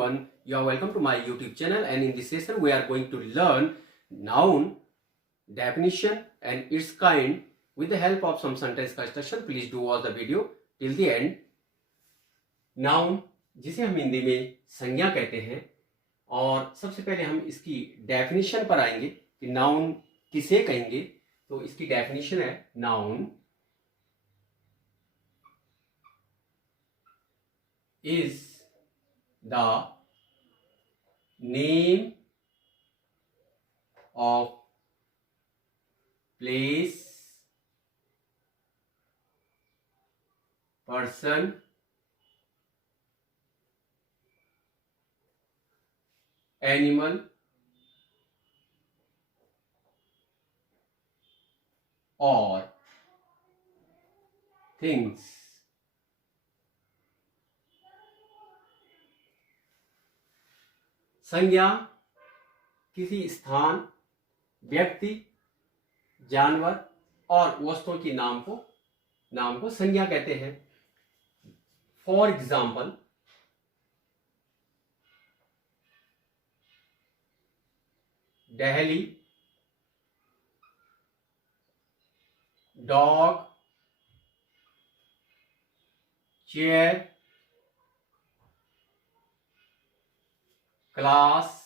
everyone, you are welcome to my YouTube channel, and in this session we are going to learn noun definition and its kind with the help of some sentence construction. Please do watch the video till the end. Noun जिसे हम हिंदी में संज्ञा कहते हैं, और सबसे पहले हम इसकी डेफिनेशन पर आएंगे कि नाउन किसे कहेंगे। तो इसकी डेफिनेशन है, noun is the name of place, person, animal, or things. संज्ञा किसी स्थान, व्यक्ति, जानवर और वस्तुओं की नाम को संज्ञा कहते हैं। For example, Delhi, dog, chair, class,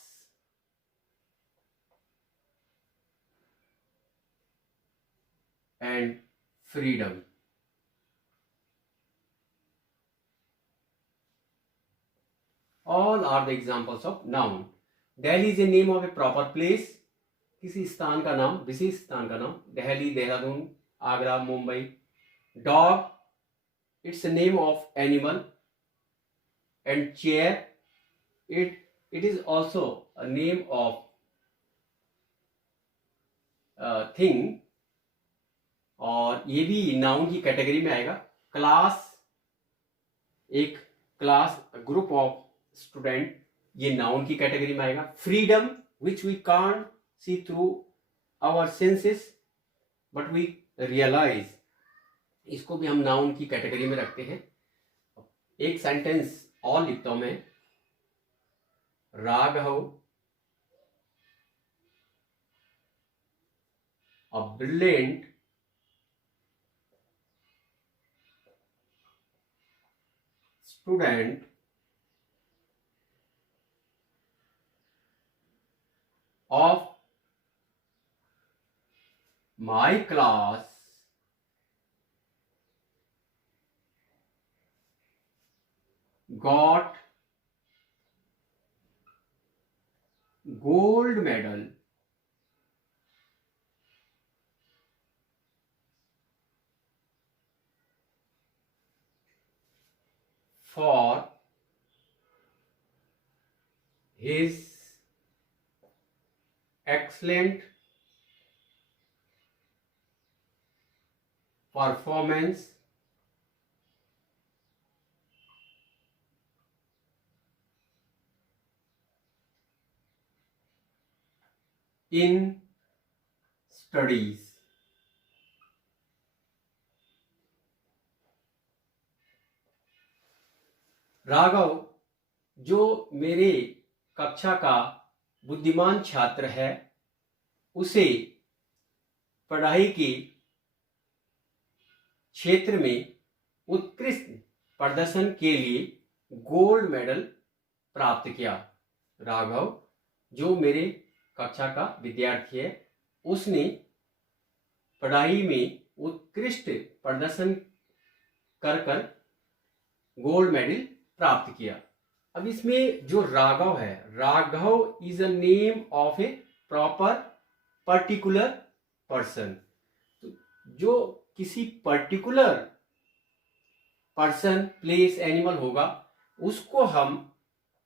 and freedom. All are the examples of noun. Delhi is a name of a proper place. किसी स्थान का नाम, विशेष स्थान का नाम। Delhi, Dehradun, Agra, Mumbai. Dog, it's a name of animal. And chair, it is also a name of thing, और ये भी नाउन की कैटेगरी में आएगा। क्लास, एक क्लास, ग्रुप ऑफ स्टूडेंट, ये नाउन की कैटेगरी में आएगा। Freedom, which we can't see through our senses but we realise, इसको भी हम नाउन की कैटेगरी में रखते हैं। एक सेंटेंस और लिखता हूं मैं। Raghav, a brilliant student of my class got gold medal for his excellent performance in studies. Raghav, जो मेरे कक्षा का बुद्धिमान छात्र है, उसे पढ़ाई के क्षेत्र में उत्कृष्ट प्रदर्शन के लिए गोल्ड मेडल प्राप्त किया। राघव, जो मेरे कक्षा का विद्यार्थी है, उसने पढ़ाई में उत्कृष्ट प्रदर्शन कर गोल्ड मेडल प्राप्त किया। अब इसमें जो राघव है, Raghav is a name of A proper particular person. तो जो किसी पर्टिकुलर पर्सन, प्लेस, एनिमल होगा, उसको हम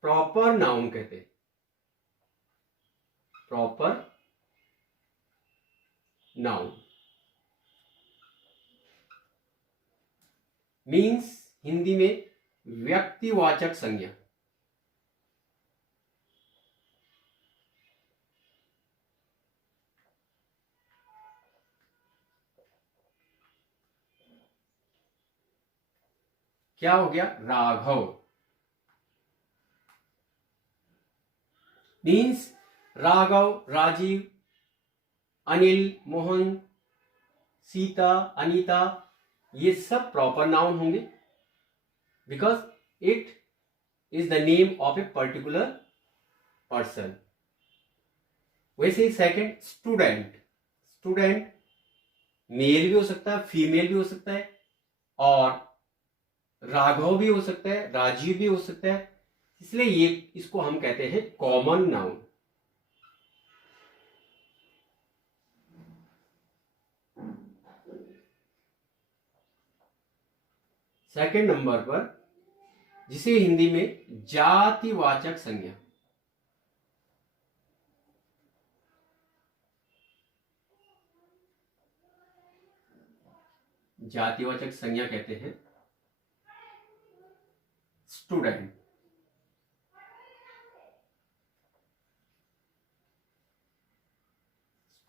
प्रॉपर नाउन कहते हैं। प्रॉपर नाउन मीन्स हिंदी में व्यक्तिवाचक संज्ञा। क्या हो गया? राघव। मीन्स राघव, राजीव, अनिल, मोहन, सीता, अनीता, ये सब प्रॉपर नाउन होंगे because it is the name of a particular person. वैसे ही सेकंड स्टूडेंट, स्टूडेंट मेल भी हो सकता है, फीमेल भी हो सकता है, और राघव भी हो सकता है, राजीव भी हो सकता है, इसलिए ये इसको हम कहते हैं कॉमन नाउन। सेकंड नंबर पर जिसे हिंदी में जातिवाचक संज्ञा, जातिवाचक संज्ञा कहते हैं स्टूडेंट।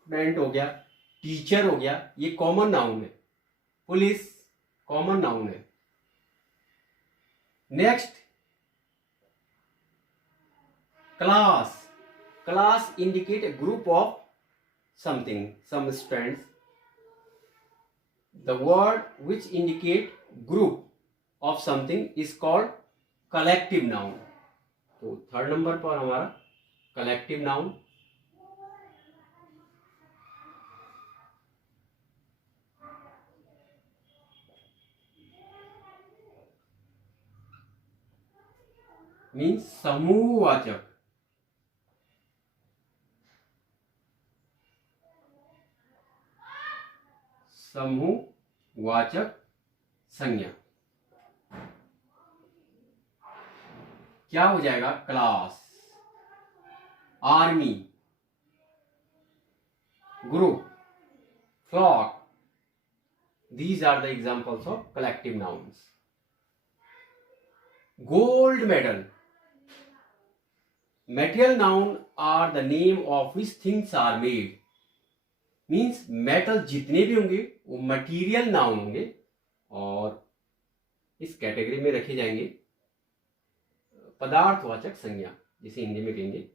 स्टूडेंट हो गया, टीचर हो गया, ये कॉमन नाउन है। पुलिस कॉमन नाउन है। Next class, class indicate a group of something, some students. The word which indicate group of something is called collective noun. तो थर्ड नंबर पर हमारा कलेक्टिव नाउन। मीन्स समूहवाचक, समूहवाचक संज्ञा। क्या हो जाएगा? Class, army, group, flock, these are the examples of collective nouns. Gold medal, material noun are the name of which things are made. Means metal जितने भी होंगे वो मटीरियल नाउन होंगे और इस कैटेगरी में रखे जाएंगे पदार्थवाचक संज्ञा, जिसे हिंदी में कहेंगे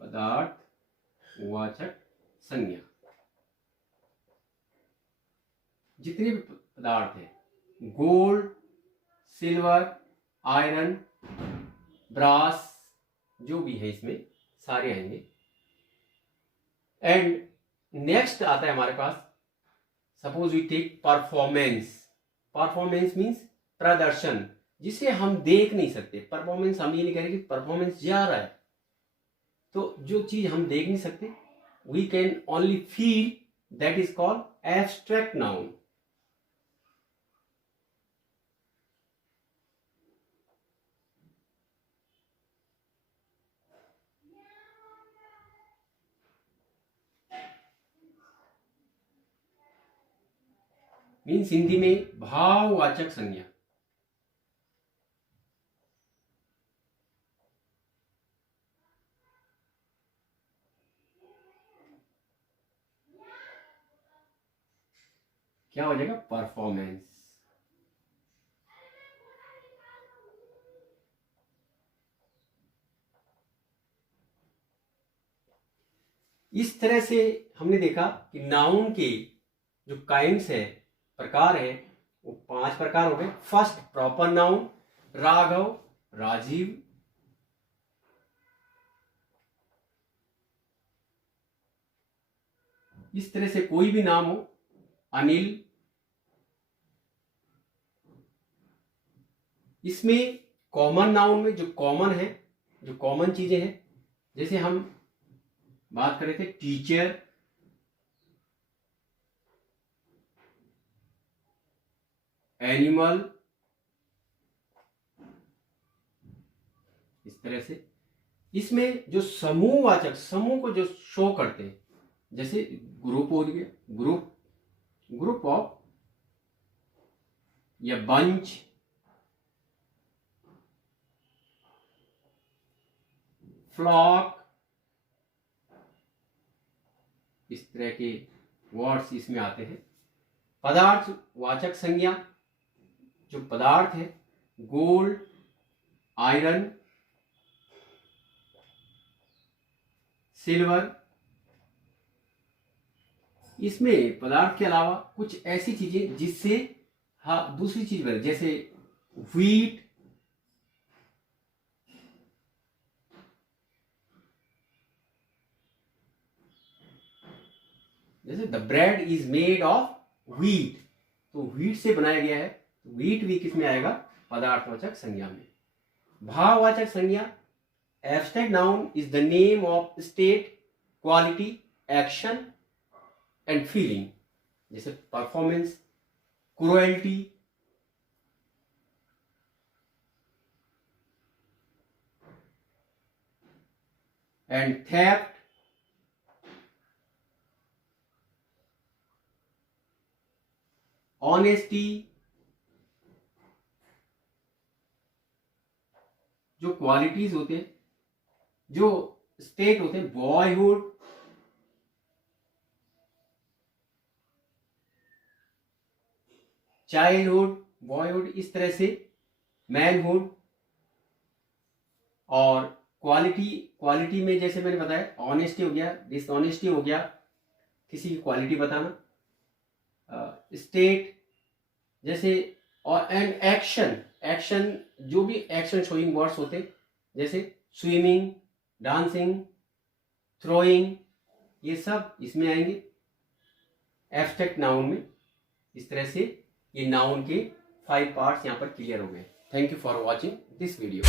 पदार्थवाचक संज्ञा। जितने भी पदार्थ हैं, गोल्ड, सिल्वर, आयरन, ब्रास, जो भी है इसमें सारे आएंगे। एंड नेक्स्ट आता है हमारे पास, suppose we take performance. Performance means प्रदर्शन, जिसे हम देख नहीं सकते। परफॉर्मेंस हम ये नहीं कहेंगे परफॉर्मेंस जा रहा है, तो जो चीज हम देख नहीं सकते we can only feel, that is called abstract noun. Means Hindi में भाववाचक संज्ञा। क्या हो जाएगा? परफॉर्मेंस। इस तरह से हमने देखा कि नाउन के जो काइंड्स है, प्रकार है, वो 5 प्रकार हो गए। First proper noun, Raghav, Rajiv, इस तरह से कोई भी नाम हो, अनिल। इसमें कॉमन नाउन में जो कॉमन है, जो कॉमन चीजें हैं, जैसे हम बात कर रहे थे टीचर, एनिमल, इस तरह से। इसमें जो समूहवाचक, समूह को जो शो करते हैं, जैसे ग्रुप हो गया, ग्रुप, ग्रुप ऑफ या बंच, फ्लॉक, इस तरह के वर्ड्स इसमें आते हैं। पदार्थ वाचक संज्ञा, जो पदार्थ है, गोल्ड, आयरन, सिल्वर। इसमें पदार्थ के अलावा कुछ ऐसी चीजें जिससे दूसरी चीज बने, जैसे व्हीट, जैसे the bread is made of wheat, तो व्हीट से बनाया गया है, तो व्हीट भी किस में आएगा? पदार्थवाचक संज्ञा में। भाववाचक संज्ञा, abstract noun is the name of state, quality, action and feeling, जैसे performance, cruelty, and theft, honesty, जो क्वालिटीज होते हैं, जो स्टेट होते हैं, बॉयहुड, चाइल्डहुड, बॉयहुड, इस तरह से मैनहुड। और क्वालिटी में जैसे मैंने बताया ऑनेस्टी हो गया, डिसऑनेस्टी हो गया, किसी की क्वालिटी बताना। स्टेट जैसे, और एंड एक्शन जो भी एक्शन शोइंग वर्ड्स होते, जैसे स्विमिंग, डांसिंग, थ्रोइंग, ये सब इसमें आएंगे एब्स्ट्रैक्ट नाउन में। इस तरह से ये नाउन के 5 पार्ट्स यहाँ पर क्लियर हो गए। Thank you for watching this video.